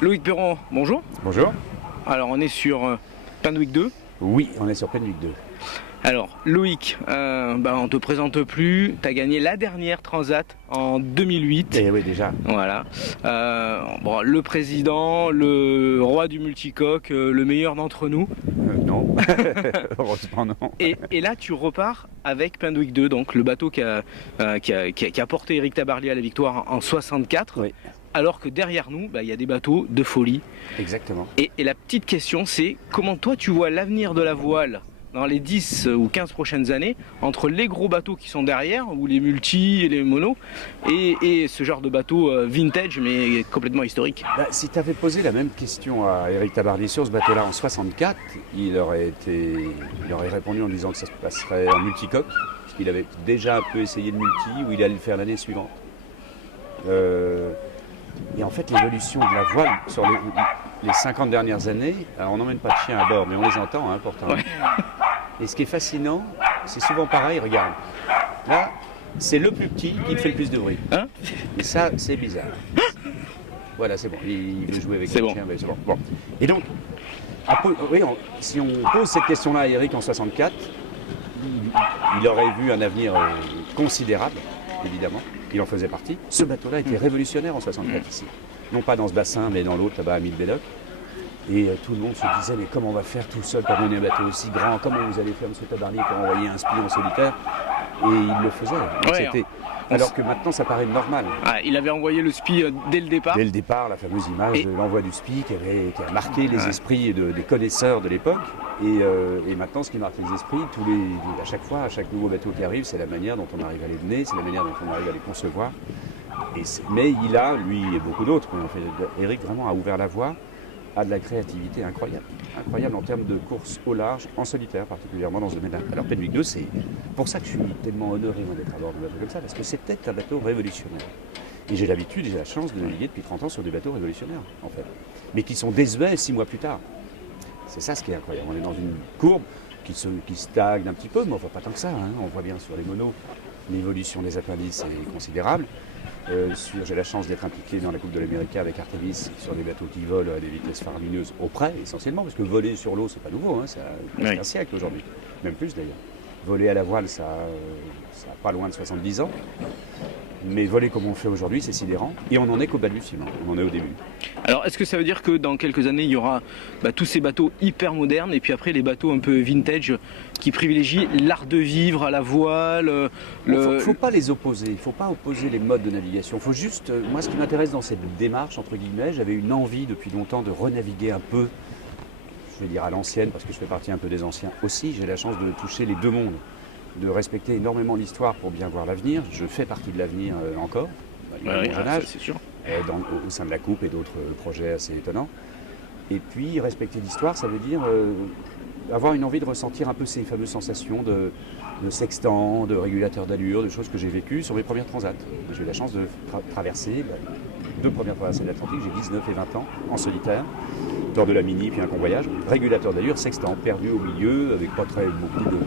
Loïc Perron, bonjour. Bonjour. Alors on est sur Penwick 2. Oui, on est sur Penwick 2. Alors Loïc, on te présente plus, tu as gagné la dernière Transat en 2008. Eh oui, déjà. Voilà. Le président, le roi du multicoque, le meilleur d'entre nous. Non, heureusement non. Et là tu repars avec Penwick 2, donc le bateau qui a porté Éric Tabarly à la victoire en 64. Oui. Alors que derrière nous, il y a des bateaux de folie. Exactement. Et la petite question, c'est comment toi tu vois l'avenir de la voile dans les 10 ou 15 prochaines années entre les gros bateaux qui sont derrière, ou les multis et les monos, et ce genre de bateau vintage mais complètement historique. Si tu avais posé la même question à Éric Tabarly sur ce bateau-là en 64, il aurait répondu en disant que ça se passerait en multicoque, parce qu'il avait déjà un peu essayé le multi, où il allait le faire l'année suivante. Et en fait, l'évolution de la voile sur les 50 dernières années, alors on n'emmène pas de chiens à bord, mais on les entend, hein, pourtant. Ouais. Et ce qui est fascinant, c'est souvent pareil, regarde. Là, c'est le plus petit qui fait le plus de bruit. Hein? Et ça, c'est bizarre. Voilà, c'est bon, il veut jouer avec C'est le bon. chien, mais c'est bon. Bon. Et donc, si on pose cette question-là à Éric en 64, il aurait vu un avenir considérable, évidemment. Il en faisait partie. Ce bateau-là était révolutionnaire en 64 ici. Non pas dans ce bassin, mais dans l'autre, là-bas à Mille-Bédoc. Et tout le monde se disait, mais comment on va faire tout seul pour mener un bateau aussi grand? Comment vous allez faire, M. Tabarly, pour envoyer un spion solitaire? Et il le faisait. Donc, alors que maintenant, ça paraît normal. Ah, il avait envoyé le SPI dès le départ. Dès le départ, la fameuse image de l'envoi du SPI qui a marqué les esprits des connaisseurs de l'époque. Et maintenant, ce qui marque les esprits, à chaque fois, à chaque nouveau bateau qui arrive, c'est la manière dont on arrive à les mener, c'est la manière dont on arrive à les concevoir. Mais il a, lui et beaucoup d'autres, mais en fait, Éric vraiment a ouvert la voie à de la créativité incroyable. Incroyable en termes de course au large, en solitaire particulièrement dans ce domaine-là. Alors Penwick 2, c'est pour ça que je suis tellement honoré d'être à bord d'un bateau comme ça, parce que c'était un bateau révolutionnaire. Et j'ai l'habitude et j'ai la chance de naviguer depuis 30 ans sur des bateaux révolutionnaires, en fait. Mais qui sont désuets 6 mois plus tard. C'est ça ce qui est incroyable. On est dans une courbe qui stagne un petit peu, mais on ne voit pas tant que ça. Hein. On voit bien sur les monos, l'évolution des appendices est considérable. J'ai la chance d'être impliqué dans la Coupe de l'Amérique avec Artemis sur des bateaux qui volent à des vitesses faramineuses au près essentiellement, parce que voler sur l'eau c'est pas nouveau, hein, ça a un siècle aujourd'hui, même plus d'ailleurs. Voler à la voile ça a pas loin de 70 ans, mais voler comme on fait aujourd'hui c'est sidérant, et on en est qu'au balbutiement, on en est au début. Alors est-ce que ça veut dire que dans quelques années il y aura tous ces bateaux hyper modernes et puis après les bateaux un peu vintage qui privilégient l'art de vivre à la voile Faut pas les opposer, il faut pas opposer les modes de navigation. Faut juste, moi ce qui m'intéresse dans cette démarche entre guillemets, j'avais une envie depuis longtemps de renaviguer un peu, je vais dire à l'ancienne parce que je fais partie un peu des anciens aussi. J'ai la chance de toucher les deux mondes, de respecter énormément l'histoire pour bien voir l'avenir. Je fais partie de l'avenir encore, jeune âge, c'est sûr. Au sein de la Coupe et d'autres projets assez étonnants. Et puis respecter l'histoire, ça veut dire avoir une envie de ressentir un peu ces fameuses sensations de sextant, de régulateur d'allure, de choses que j'ai vécues sur mes premières transats. J'ai eu la chance de traverser les 2 premières traversées de l'Atlantique, j'ai 19 et 20 ans, en solitaire, lors de la Mini, puis un convoyage. Régulateur d'allure, sextant, perdu au milieu, avec pas très beaucoup de...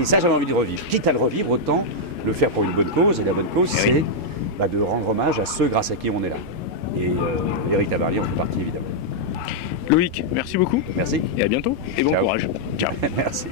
Et ça, j'avais envie de revivre. Quitte à le revivre, autant le faire pour une bonne cause. Et la bonne cause, c'est de rendre hommage à ceux grâce à qui on est là. Et Éric Tabarly en fait partie, évidemment. Loïc, merci beaucoup. Merci. Et à bientôt. Et bon courage. Ciao. Merci.